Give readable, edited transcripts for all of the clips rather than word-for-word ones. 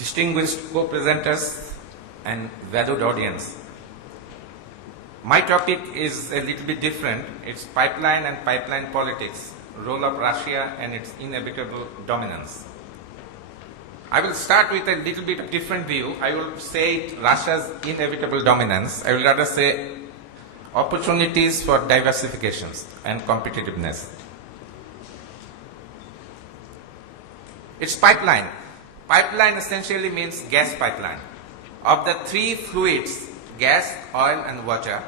distinguished co-presenters and valued audience. My topic is a little bit different. It's pipeline and pipeline politics, role of Russia and its inevitable dominance. I will start with a little bit of different view. I will say it Russia's inevitable dominance. I will rather say opportunities for diversifications and competitiveness. It's pipeline. Pipeline essentially means gas pipeline. Of the three fluids, gas, oil and water,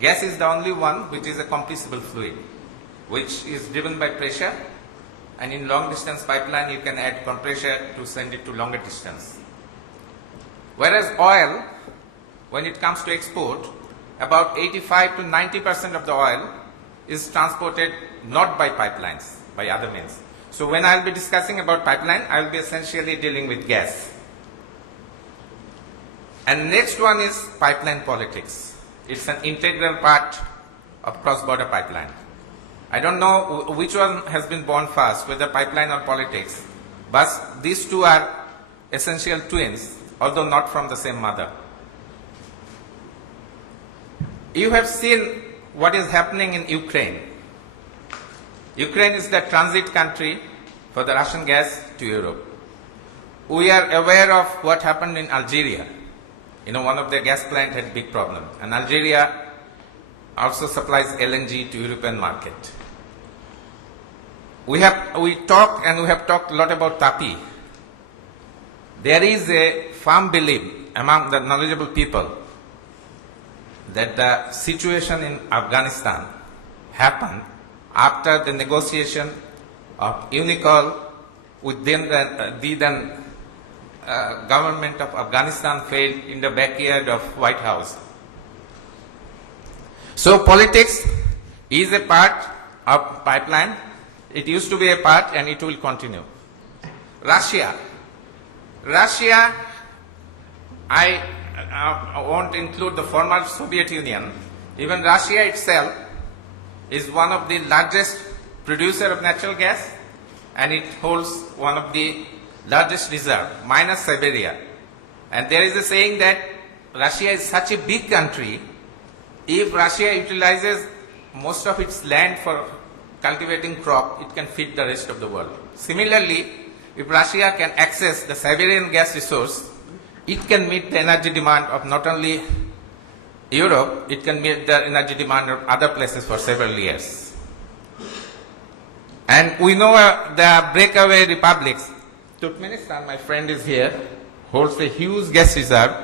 gas is the only one which is a compressible fluid, which is driven by pressure, and in long distance pipeline you can add compressor to send it to longer distance. Whereas oil, when it comes to export, about 85 to 90% of the oil is transported not by pipelines, by other means. So when I will be discussing about pipeline, I will be essentially dealing with gas. And next one is pipeline politics. It's an integral part of cross-border pipeline. I don't know which one has been born first, whether pipeline or politics, but these two are essential twins, although not from the same mother. You have seen what is happening in Ukraine. Ukraine is the transit country for the Russian gas to Europe. We are aware of what happened in Algeria. One of their gas plants had big problem. And Algeria also supplies LNG to European market. We have talked a lot about TAPI. There is a firm belief among the knowledgeable people that the situation in Afghanistan happened after the negotiation of UNICOL with the then government of Afghanistan failed in the backyard of White House. So politics is a part of pipeline. It used to be a part and it will continue. Russia, I won't include the former Soviet Union. Even Russia itself is one of the largest producer of natural gas, and it holds one of the largest reserve, minus Siberia. And there is a saying that Russia is such a big country, if Russia utilizes most of its land for cultivating crop, it can feed the rest of the world. Similarly, if Russia can access the Siberian gas resource, it can meet the energy demand of not only Europe, it can meet the energy demand of other places for several years. And we know the breakaway republics. Turkmenistan, my friend is here, holds a huge gas reserve.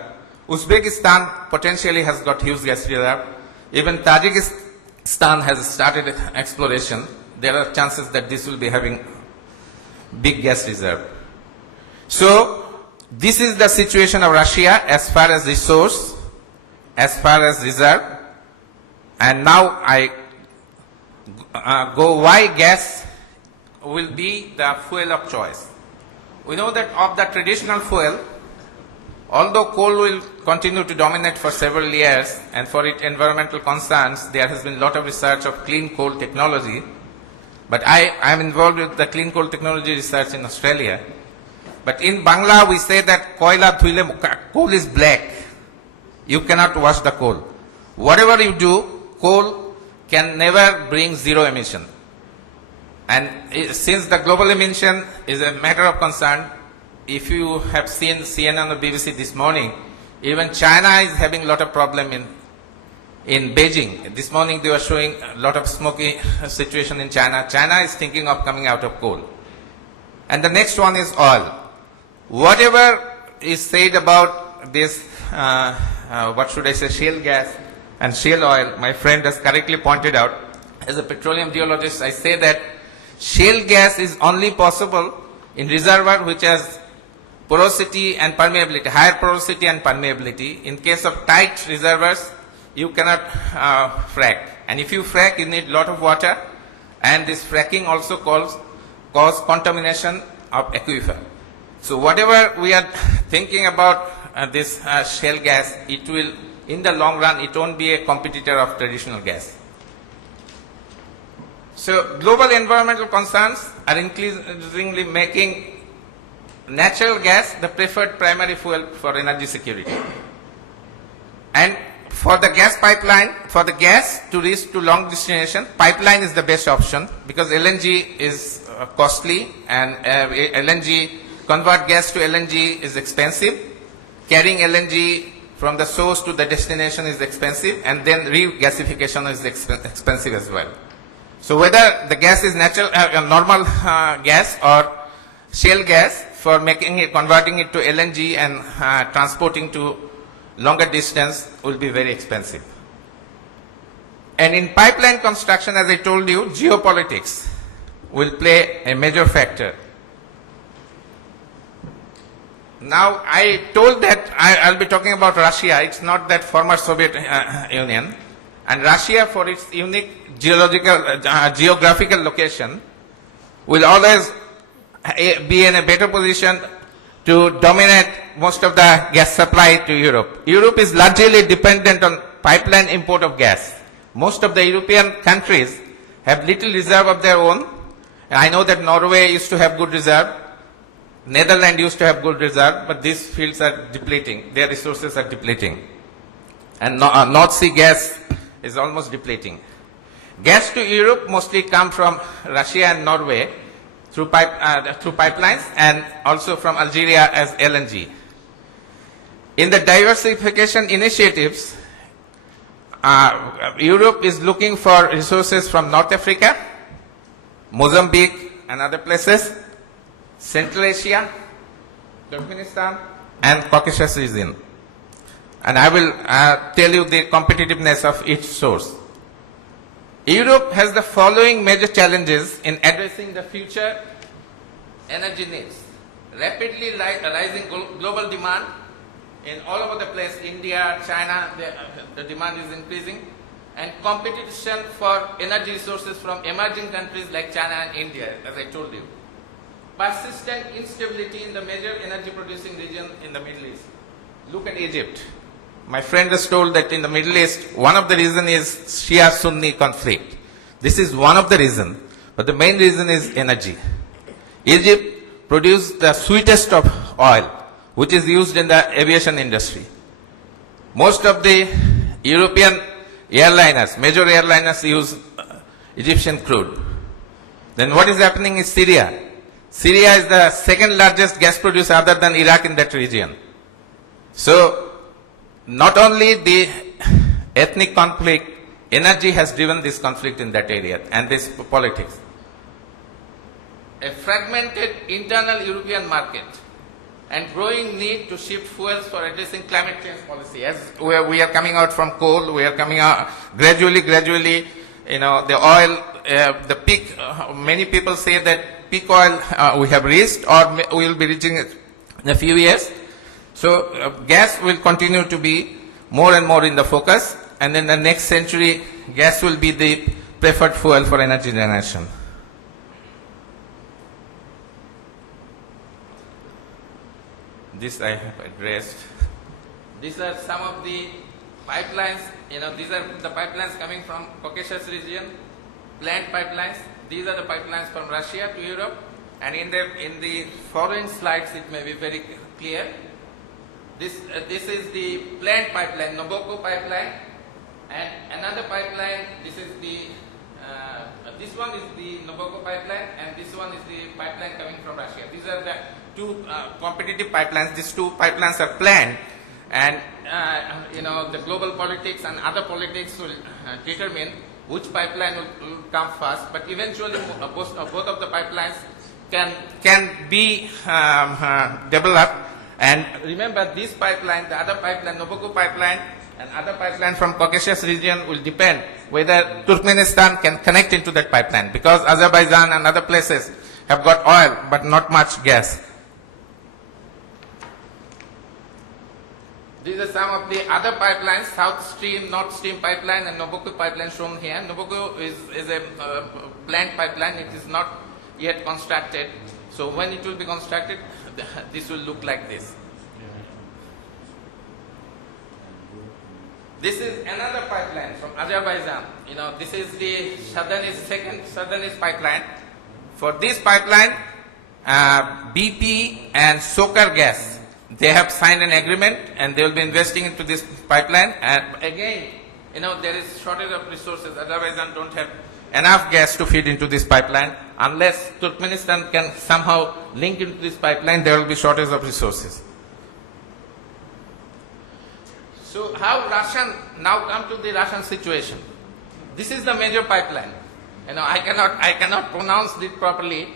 Uzbekistan potentially has got huge gas reserve. Even Tajikistan has started exploration. There are chances that this will be having big gas reserve. So, this is the situation of Russia as far as resource, as far as reserve. And now I go why gas will be the fuel of choice. We know that of the traditional fuel, although coal will continue to dominate for several years, and for its environmental concerns, there has been a lot of research of clean coal technology. But I am involved with the clean coal technology research in Australia. But in Bangla, we say that koila dhuile, coal is black. You cannot wash the coal. Whatever you do, coal can never bring zero emission. And since the global emission is a matter of concern, if you have seen CNN or BBC this morning, even China is having a lot of problem in Beijing. This morning they were showing a lot of smoky situation in China. China is thinking of coming out of coal. And the next one is oil. Whatever is said about this, shale gas and shale oil, my friend has correctly pointed out. As a petroleum geologist, I say that shale gas is only possible in reservoir which has porosity and permeability, higher porosity and permeability. In case of tight reservoirs, you cannot frack. And if you frack, you need a lot of water, and this fracking also cause contamination of aquifer. So whatever we are thinking about this shale gas, it will, in the long run, it won't be a competitor of traditional gas. So global environmental concerns are increasingly making natural gas the preferred primary fuel for energy security. And for the gas pipeline, for the gas to reach to long destination, pipeline is the best option because LNG is costly and LNG, convert gas to LNG is expensive. Carrying LNG from the source to the destination is expensive, and then regasification is expensive as well. So whether the gas is natural, normal gas or shale gas, for making it, converting it to LNG and transporting to longer distance will be very expensive. And in pipeline construction, as I told you, geopolitics will play a major factor. Now, I told that I'll be talking about Russia. It's not that former Soviet Union. And Russia, for its unique geographical location, will always be in a better position to dominate most of the gas supply to Europe. Europe is largely dependent on pipeline import of gas. Most of the European countries have little reserve of their own. I know that Norway used to have good reserve. Netherlands used to have good reserve, but these fields are depleting. Their resources are depleting. And North Sea gas is almost depleting. Gas to Europe mostly come from Russia and Norway through pipelines, and also from Algeria as LNG. In the diversification initiatives, Europe is looking for resources from North Africa, Mozambique and other places, Central Asia, Turkmenistan and Caucasus region. And I will tell you the competitiveness of each source. Europe has the following major challenges in addressing the future energy needs. Rapidly rising global demand in all over the place, India, China, the demand is increasing, and competition for energy resources from emerging countries like China and India, as I told you. Persistent instability in the major energy producing region in the Middle East. Look at Egypt. My friend has told that in the Middle East, one of the reasons is Shia-Sunni conflict. This is one of the reasons, but the main reason is energy. Egypt produced the sweetest of oil, which is used in the aviation industry. Most of the European airliners, major airliners use Egyptian crude. Then what is happening in Syria? Syria is the second largest gas producer other than Iraq in that region. So, not only the ethnic conflict, energy has driven this conflict in that area and this politics. A fragmented internal European market and growing need to shift fuels for addressing climate change policy. As we are coming out from coal, we are coming out gradually, you know, the oil, the peak, many people say that peak oil we have reached or we will be reaching it in a few years. So gas will continue to be more and more in the focus, and in the next century gas will be the preferred fuel for energy generation. This I have addressed. These are some of the pipelines, you know, these are the pipelines coming from Caucasus region, planned pipelines. These are the pipelines from Russia to Europe, and in the following slides it may be very clear. This is the planned pipeline, Nabucco pipeline, and another pipeline. This is the this one is the Nabucco pipeline, and this one is the pipeline coming from Russia. These are the two competitive pipelines. These two pipelines are planned, and you know, the global politics and other politics will determine which pipeline will come first. But eventually, both of the pipelines can be developed. And remember, this pipeline, the other pipeline, Nabucco pipeline, and other pipeline from Caucasus region will depend whether Turkmenistan can connect into that pipeline, because Azerbaijan and other places have got oil but not much gas. These are some of the other pipelines, South Stream, North Stream pipeline, and Nabucco pipeline shown here. Nabucco is a planned pipeline. It is not yet constructed. So when it will be constructed, this will look like this. This is another pipeline from Azerbaijan. You know, this is the second southernest pipeline. For this pipeline, BP and Sokar Gas, they have signed an agreement and they will be investing into this pipeline. And again, there is shortage of resources. Azerbaijan don't have enough gas to feed into this pipeline. Unless Turkmenistan can somehow link into this pipeline, there will be shortage of resources. So how now come to the Russian situation. This is the major pipeline. I cannot pronounce it properly.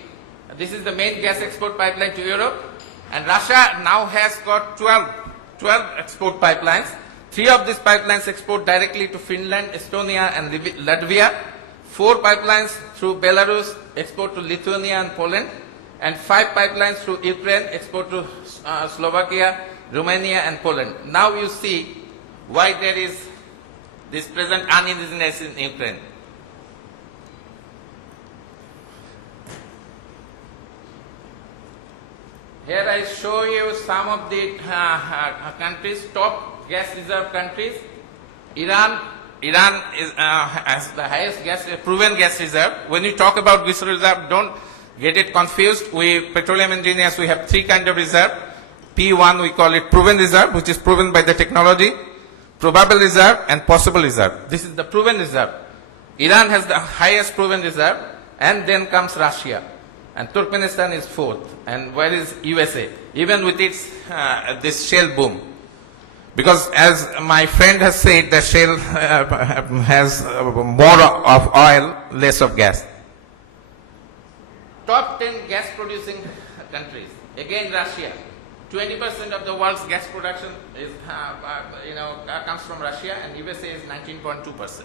This is the main gas export pipeline to Europe, and Russia now has got 12 export pipelines. 3 of these pipelines export directly to Finland, Estonia and Latvia. 4 pipelines through Belarus export to Lithuania and Poland, and 5 pipelines through Ukraine export to Slovakia, Romania and Poland. Now you see why there is this present uneasiness in Ukraine. Here I show you some of the countries, top gas reserve countries. Iran has the highest proven gas reserve. When you talk about gas reserve, don't get it confused. We petroleum engineers, we have 3 kinds of reserve. P1 we call it proven reserve, which is proven by the technology, probable reserve and possible reserve. This is the proven reserve. Iran has the highest proven reserve, and then comes Russia. And Turkmenistan is 4th. And where is USA? Even with its this shale boom. Because as my friend has said, the shale has more of oil, less of gas. Top 10 gas producing countries. Again Russia. 20% of the world's gas production is comes from Russia, and USA is 19.2%.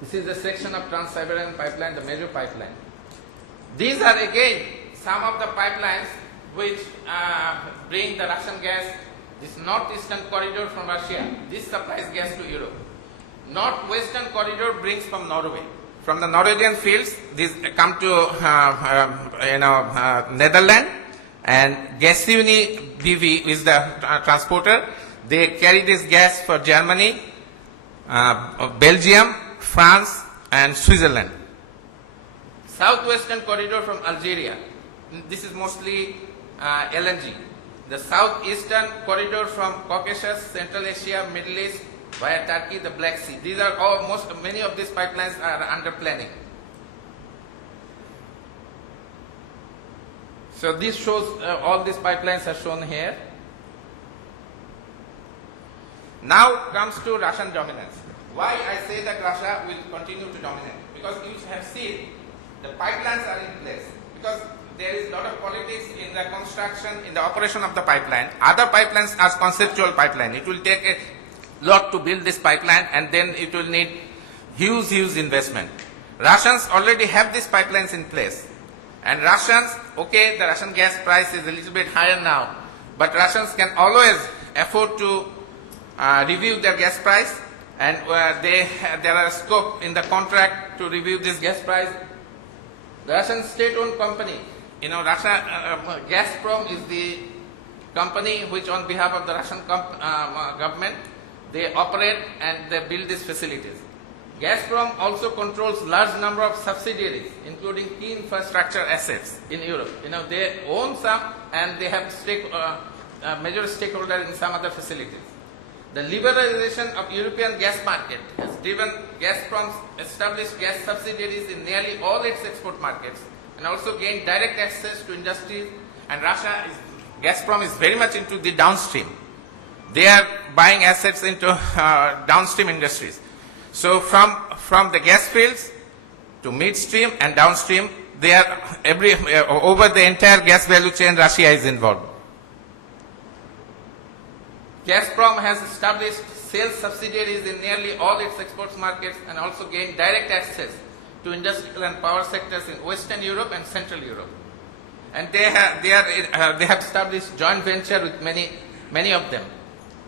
This is the section of Trans-Siberian pipeline, the major pipeline. These are again some of the pipelines which bring the Russian gas. This northeastern corridor from Russia, this supplies gas to Europe. Northwestern corridor brings from Norway. From the Norwegian fields, these come to Netherlands, and Gasuni BV is the transporter. They carry this gas for Germany, Belgium, France and Switzerland. Southwestern corridor from Algeria. This is mostly LNG. The southeastern corridor from Caucasus, Central Asia, Middle East, via Turkey, the Black Sea. These are many of these pipelines are under planning. So this shows all these pipelines are shown here. Now comes to Russian dominance. Why I say that Russia will continue to dominate? Because you have seen the pipelines are in place. Because there is a lot of politics in the construction, in the operation of the pipeline. Other pipelines are conceptual pipeline. It will take a lot to build this pipeline, and then it will need huge investment. Russians already have these pipelines in place. And Russians, okay, the Russian gas price is a little bit higher now, but Russians can always afford to review their gas price, and there are scope in the contract to review this gas price. The Russian state-owned company, Gazprom is the company which on behalf of the Russian government, they operate and they build these facilities. Gazprom also controls large number of subsidiaries, including key infrastructure assets in Europe. They own some, and they have major stakeholder in some other facilities. The liberalization of European gas market has driven Gazprom's established gas subsidiaries in nearly all its export markets, and also gained direct access to industries. And Gazprom is very much into the downstream. They are buying assets into downstream industries. So from the gas fields to midstream and downstream, they are over the entire gas value chain. Russia is involved. Gazprom has established sales subsidiaries in nearly all its export markets, and also gained direct access to industrial and power sectors in Western Europe and Central Europe. And they have established joint venture with many of them.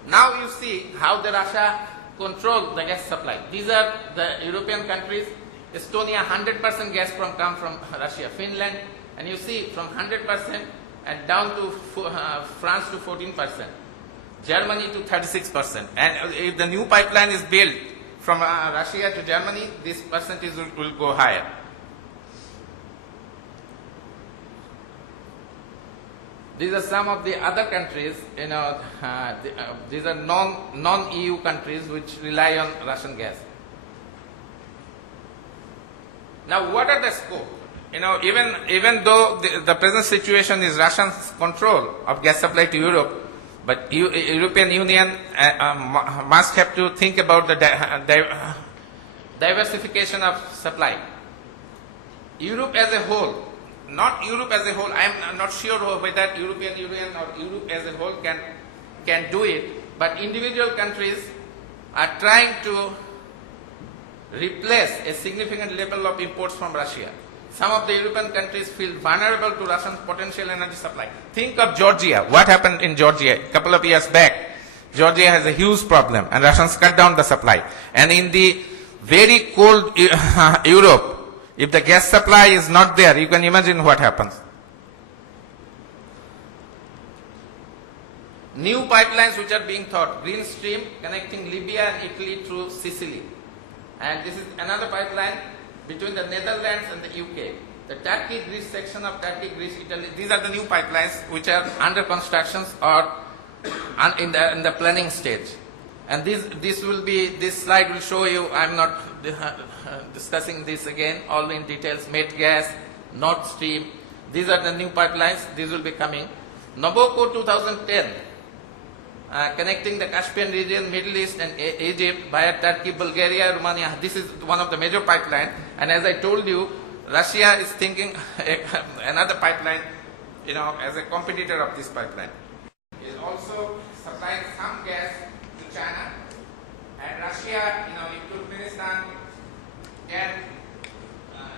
Now you see how the Russia control the gas supply. These are the European countries. Estonia, 100% Gazprom come from Russia. Finland, and you see from 100% and down to France to 14%. Germany to 36%. And if the new pipeline is built from Russia to Germany, this percentage will go higher. these are some of the other countries, these are non-EU countries which rely on Russian gas. Now, what are the scope? Even though the present situation is Russia's control of gas supply to Europe, but European Union must have to think about the diversification of supply. Europe as a whole, not Europe as a whole, I am not sure whether European Union or Europe as a whole can do it, but individual countries are trying to replace a significant level of imports from Russia. Some of the European countries feel vulnerable to Russian potential energy supply. Think of Georgia. What happened in Georgia a couple of years back? Georgia has a huge problem and Russians cut down the supply. And in the very cold Europe, if the gas supply is not there, you can imagine what happens. New pipelines which are being thought, Green Stream connecting Libya and Italy through Sicily. And this is another pipeline between the Netherlands and the UK. The Turkey-Greece section of Turkey-Greece-Italy, these are the new pipelines which are under construction or in the planning stage. And this slide will show you, I'm not discussing this again, all in details, Med gas, Nord Stream, these are the new pipelines, these will be coming. Nabucco 2010, connecting the Caspian region, Middle East and Egypt via Turkey, Bulgaria, Romania. This is one of the major pipelines. And as I told you, Russia is thinking another pipeline, as a competitor of this pipeline. Is also supplying some gas to China. And Russia, if Turkmenistan can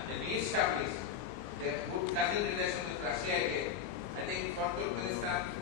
re-establish their good cousin relation with Russia again, I think for Turkmenistan,